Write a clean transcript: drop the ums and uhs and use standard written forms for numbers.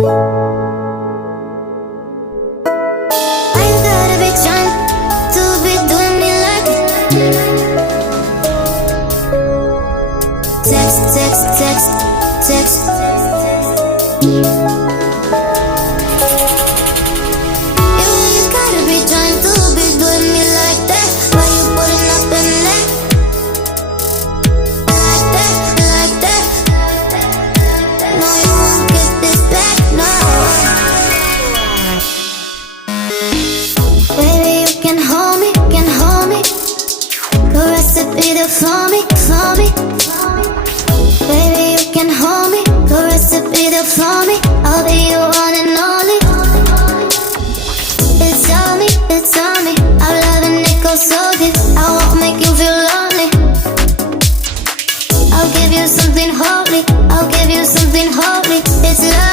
Why you gotta be trying to be doing me like text, text, text, text. You gotta be trying to be doing me like that. Why you putting up in that? Like that, like that. No, you won't get this back, no. Baby, you can hold me, can hold me. Caress it, be there for me, for me. Baby, you can hold me, caress it, be there for me. I'll be your one and only. It's on me, I'm loving it, go so deep. I won't make you feel lonely. I'll give you something holy, I'll give you something holy. It's love.